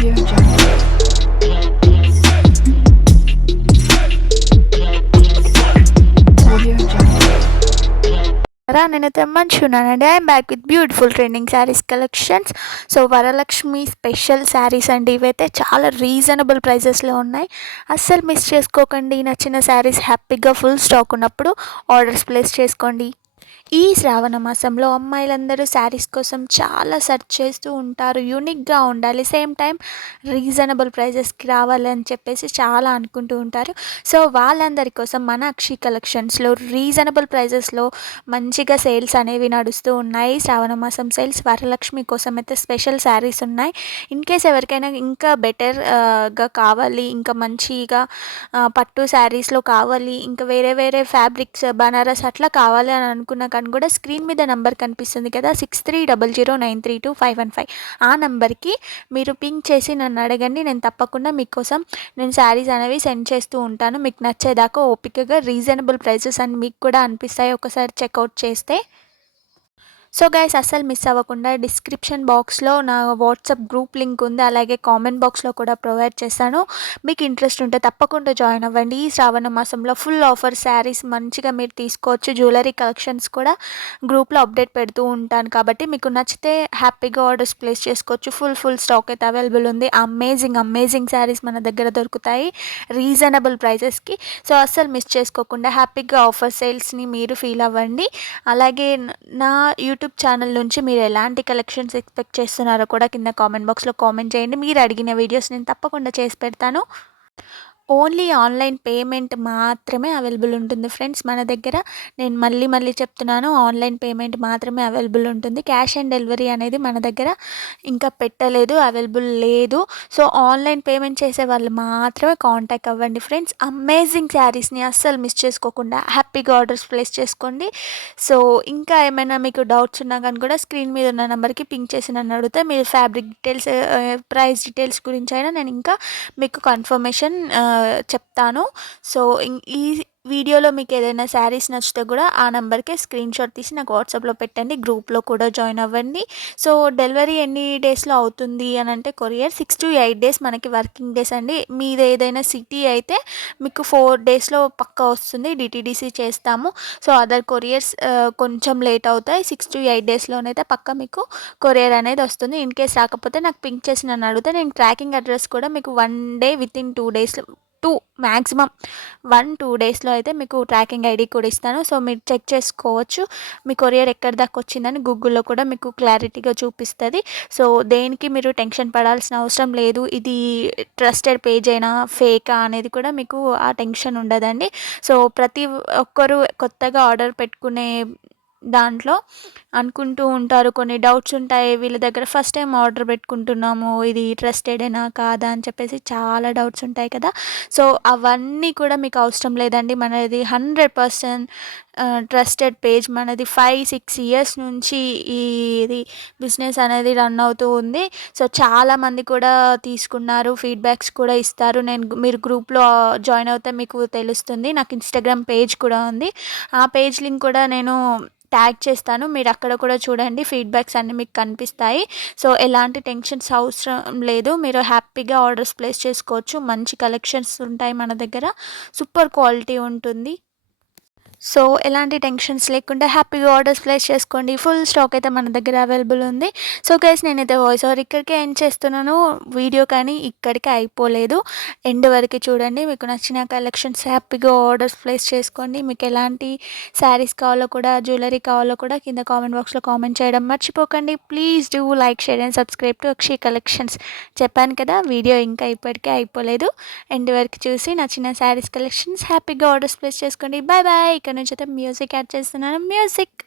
Audio Jungle. Audio Jungle. నేనైతే మంచిగా ఉన్నానండి. I'm back with beautiful trending saris collections. So Varalakshmi special saris అండి. ఇవైతే చాలా రీజనబుల్ ప్రైజెస్లో ఉన్నాయి. అస్సలు మిస్ చేసుకోకండి. నచ్చిన శారీస్ హ్యాపీగా ఫుల్ స్టాక్ ఉన్నప్పుడు ఆర్డర్స్ ప్లేస్ చేసుకోండి. ఈ శ్రావణ మాసంలో అమ్మాయిలందరూ శారీస్ కోసం చాలా సెర్చ్ చేస్తూ ఉంటారు. యూనిక్గా ఉండాలి, సేమ్ టైం రీజనబుల్ ప్రైజెస్కి రావాలని చెప్పేసి చాలా అనుకుంటూ ఉంటారు. సో వాళ్ళందరి కోసం మన అక్షి కలెక్షన్స్లో రీజనబుల్ ప్రైజెస్లో మంచిగా సేల్స్ అనేవి నడుస్తూ ఉన్నాయి. శ్రావణ మాసం సేల్స్ వరలక్ష్మి కోసం అయితే స్పెషల్ శారీస్ ఉన్నాయి. ఇన్ కేస్ ఎవరికైనా ఇంకా బెటర్గా కావాలి, ఇంకా మంచిగా పట్టు శారీస్లో కావాలి, ఇంకా వేరే వేరే ఫ్యాబ్రిక్స్ బనారస్ అట్లా కావాలి అని అనుకున్నా కానీ కూడా స్క్రీన్ మీద నెంబర్ కనిపిస్తుంది కదా, 6300932515. ఆ నెంబర్కి మీరు పింక్ చేసి నన్ను అడగండి. నేను తప్పకుండా మీకోసం శారీస్ అనేవి సెండ్ చేస్తూ ఉంటాను. మీకు నచ్చేదాకా ఓపికగా రీజనబుల్ ప్రైసెస్ అని మీకు కూడా అనిపిస్తాయి ఒకసారి చెక్అవుట్ చేస్తే. సో గైస్, అస్సలు మిస్ అవ్వకుండా డిస్క్రిప్షన్ బాక్స్లో నా వాట్సాప్ గ్రూప్ లింక్ ఉంది, అలాగే కామెంట్ బాక్స్లో కూడా ప్రొవైడ్ చేస్తాను. మీకు ఇంట్రెస్ట్ ఉంటే తప్పకుండా జాయిన్ అవ్వండి. ఈ శ్రావణ మాసంలో ఫుల్ ఆఫర్ శారీస్ మంచిగా మీరు తీసుకోవచ్చు. జ్యువెలరీ కలెక్షన్స్ కూడా గ్రూప్లో అప్డేట్ పెడుతూ ఉంటాను కాబట్టి మీకు నచ్చితే హ్యాపీగా ఆర్డర్స్ ప్లేస్ చేసుకోవచ్చు. ఫుల్ స్టాక్ అయితే అవైలబుల్ ఉంది. అమేజింగ్ శారీస్ మన దగ్గర దొరుకుతాయి రీజనబుల్ ప్రైజెస్కి. సో అస్సలు మిస్ చేసుకోకుండా హ్యాపీగా ఆఫర్ సేల్స్ని మీరు ఫీల్ అవ్వండి. అలాగే నా యూట్యూబ్ ఛానల్ నుంచి మీరు ఎలాంటి కలెక్షన్స్ ఎక్స్పెక్ట్ చేస్తున్నారో కూడా కింద కామెంట్ బాక్స్లో కామెంట్ చేయండి. మీరు అడిగిన వీడియోస్ నేను తప్పకుండా చేసి పెడతాను. ఓన్లీ ఆన్లైన్ పేమెంట్ మాత్రమే అవైలబుల్ ఉంటుంది ఫ్రెండ్స్ మన దగ్గర. నేను మళ్ళీ చెప్తున్నాను, ఆన్లైన్ పేమెంట్ మాత్రమే అవైలబుల్ ఉంటుంది. క్యాష్ ఆన్ డెలివరీ అనేది మన దగ్గర ఇంకా పెట్టలేదు, అవైలబుల్ లేదు. సో ఆన్లైన్ పేమెంట్ చేసే వాళ్ళు మాత్రమే కాంటాక్ట్ అవ్వండి ఫ్రెండ్స్. అమేజింగ్ శారీస్ని అస్సలు మిస్ చేసుకోకుండా హ్యాపీగా ఆర్డర్స్ ప్లేస్ చేసుకోండి. సో ఇంకా ఏమైనా మీకు డౌట్స్ ఉన్నా కానీ కూడా స్క్రీన్ మీద ఉన్న నెంబర్కి పింక్ చేసి నన్ను అడిగితే మీరు ఫ్యాబ్రిక్ డీటెయిల్స్, ప్రైస్ డీటెయిల్స్ గురించి అయినా నేను ఇంకా మీకు కన్ఫర్మేషన్ చెప్తాను. సో ఈ వీడియోలో మీకు ఏదైనా శారీస్ నచ్చితే కూడా ఆ నెంబర్కే స్క్రీన్ షాట్ తీసి నాకు వాట్సాప్లో పెట్టండి. గ్రూప్లో కూడా జాయిన్ అవ్వండి. సో డెలివరీ ఎన్ని డేస్లో అవుతుంది అని అంటే కొరియర్ 6 to 8 days మనకి వర్కింగ్ డేస్ అండి. మీది ఏదైనా సిటీ అయితే మీకు 4 daysలో పక్కా వస్తుంది. డిటీడీసీ చేస్తాము. సో అదర్ కొరియర్స్ కొంచెం లేట్ అవుతాయి. 6 to 8 daysలోనైతే పక్కా మీకు కొరియర్ అనేది వస్తుంది. ఇన్ కేస్ రాకపోతే నాకు పింక్ చేసి నన్ను అడిగితే నేను ట్రాకింగ్ అడ్రస్ కూడా మీకు 1 day వితిన్ 2 daysలో, మ్యాక్సిమం 1-2 daysలో అయితే మీకు ట్రాకింగ్ ఐడి కూడా ఇస్తాను. సో మీరు చెక్ చేసుకోవచ్చు మీ కొరియర్ ఎక్కడి దాకా వచ్చిందని. గూగుల్లో కూడా మీకు క్లారిటీగా చూపిస్తుంది. సో దేనికి మీరు టెన్షన్ పడాల్సిన అవసరం లేదు. ఇది ట్రస్టెడ్ పేజ్ అయినా ఫేకా అనేది కూడా మీకు ఆ టెన్షన్ ఉండదండి. సో ప్రతి ఒక్కరు కొత్తగా ఆర్డర్ పెట్టుకునే దాంట్లో అనుకుంటూ ఉంటారు, కొన్ని డౌట్స్ ఉంటాయి. వీళ్ళ దగ్గర ఫస్ట్ టైం ఆర్డర్ పెట్టుకుంటున్నాము, ఇది ట్రస్టెడేనా కాదా అని చెప్పేసి చాలా డౌట్స్ ఉంటాయి కదా. సో అవన్నీ కూడా మీకు అవసరం లేదండి. మనది 100% ట్రస్టెడ్ పేజ్. మనది 5-6 years నుంచి ఇది బిజినెస్ అనేది రన్ అవుతూ ఉంది. సో చాలామంది కూడా తీసుకున్నారు, ఫీడ్బ్యాక్స్ కూడా ఇస్తారు. మీరు గ్రూప్లో జాయిన్ అవుతే మీకు తెలుస్తుంది. నాకు ఇన్స్టాగ్రామ్ పేజ్ కూడా ఉంది. ఆ పేజ్ లింక్ కూడా నేను ట్యాగ్ చేస్తాను, మీరు అక్కడ కూడా చూడండి. ఫీడ్బ్యాక్స్ అన్నీ మీకు కనిపిస్తాయి. సో ఎలాంటి టెన్షన్స్ అవసరం లేదు. మీరు హ్యాపీగా ఆర్డర్స్ ప్లేస్ చేసుకోవచ్చు. మంచి కలెక్షన్స్ ఉంటాయి మన దగ్గర, సూపర్ క్వాలిటీ ఉంటుంది. సో ఎలాంటి టెన్షన్స్ లేకుండా హ్యాపీగా ఆర్డర్స్ ప్లేస్ చేసుకోండి. ఫుల్ స్టాక్ అయితే మన దగ్గర అవైలబుల్ ఉంది. సో గైస్, నేనైతే వాయిస్ ఓవర్ ఇక్కడికే ఎండ్ చేస్తున్నాను. వీడియో కానీ ఇక్కడికే అయిపోలేదు, ఎండ్ వరకు చూడండి. మీకు నచ్చిన కలెక్షన్స్ హ్యాపీగా ఆర్డర్స్ ప్లేస్ చేసుకోండి. మీకు ఎలాంటి శారీస్ కావాలో కూడా, జ్యువెలరీ కావాలో కూడా కింద కామెంట్ బాక్స్లో కామెంట్ చేయడం మర్చిపోకండి. Please do like, share and subscribe to Akshay collections. చెప్పాను కదా, వీడియో ఇంకా ఇప్పటికే అయిపోలేదు. ఎండ్ వరకు చూసి నచ్చిన శారీస్ కలెక్షన్స్ హ్యాపీగా ఆర్డర్స్ ప్లేస్ చేసుకోండి. Bye bye. ఇక్కడ నుంచి అయితే మ్యూజిక్ యాడ్ చేస్తున్నాను. మ్యూజిక్.